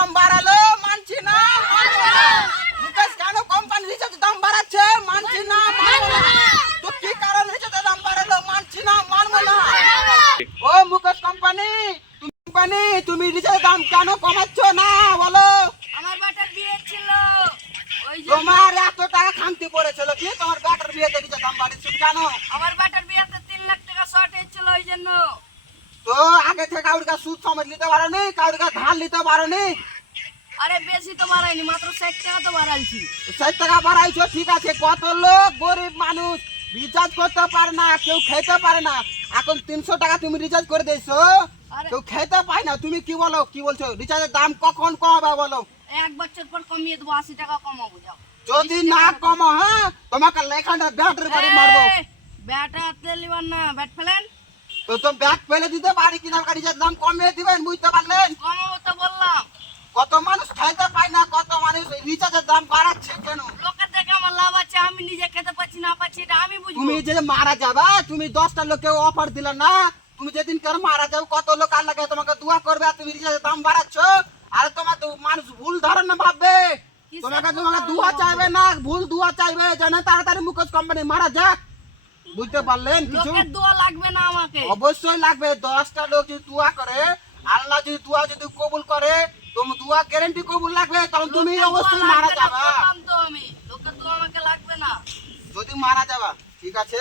দাম বাড়ালো মানছি না মুকেশ কেন কোম্পানি রিচার্জের দাম বাড়াচ্ছে মানছি না মানবো না তো কি কারণ রিচার্জের দাম বাড়ালো মানছি না মানবো না ও মুকেশ কোম্পানি তুমি রিচার্জের দাম কেন কমাচ্ছ না বলো আমার বেটার বিয়ে ছিল ওই যে তোমার এত টাকা খামতি পড়েছিল কি তোমার ব্যাটার বিয়েতে রিচার্জের দাম বাড়িয়েছো কেন আমার বেটার বিয়েতে 3 লাখ টাকা শর্ট হয়েছিল ওই জন্য। তো আগে থেকে কাউর কাছে সুদ সমেত নিতে পারোনি কাউর কাছে ধার নিতে পারোনি আরে বেশি তো বাড়াইনি, মাত্র 60 টাকা তো বাড়াইছি। 60 টাকা বাড়াইছো ঠিক আছে, কত লোক গরিব মানুষ রিচার্জ করতে পারে না, কেউ খেতে পারে না। এখন 300 টাকা তুমি রিচার্জ করে দিয়েছো, আরে কেউ খেতে পায় না। তুমি কি বলো, কি বলছো রিচার্জের দাম কখন কমাবে বলো? এক বছর পর কমিয়ে দেবো, 80 টাকা কমাবো। যাও যদি না কমো হ্যাঁ তোমাকে লেখাটা ব্যাটারি বাড়ি মারবো। ব্যাটা তেলিবার না, ব্যাট ফেলেন তো তুমি ব্যাগ ফেলে দিতে পারি কিনা, রিচার্জের দাম কমিয়ে দিবেন বুঝতে পারলেন? কমাবো তো বললাম। কত মানুষ খেতে পায় না, কত মানুষ রিচার্জের দাম বাড়াচ্ছে কেন? লোকের দেখে আমার লাভ আছে, আমি নিজে খেতে পাচ্ছি না পাচ্ছি এটা আমি বুঝবো। তুমি যে মারা যাবা, তুমি 10টা লোককে অফার দিলে না, তুমি যেদিন করে মারা যাও কত লোক আল্লাহকে তোমাকে দোয়া করবে, আর তুমি রিচার্জের দাম বাড়াচ্ছ। আর তোমার তো মানুষ ভুল ধারণা ভাববে, তোমাকে দোয়া চাইবে না, ভুল দোয়া চাইবে যেন তাড়াতাড়ি মুকেশ কোম্পানি মারা যাক। বুঝতে পারলেন কিছু? লোকের দোয়া লাগবে না আমাকে। অবশ্যই লাগবে। 10টা লোক যদি দোয়া করে, আল্লাহ যদি দোয়া যদি কবুল করে, তুমি দোয়া গ্যারান্টি কবুল লাগবে, তখন তুমি লোকের দোয়া অবশ্যই লাগবে মারা না, যাবা। বললাম তো আমি লোকের দোয়া আমাকে লাগবে না। যদি মারা যাবা ঠিক আছে।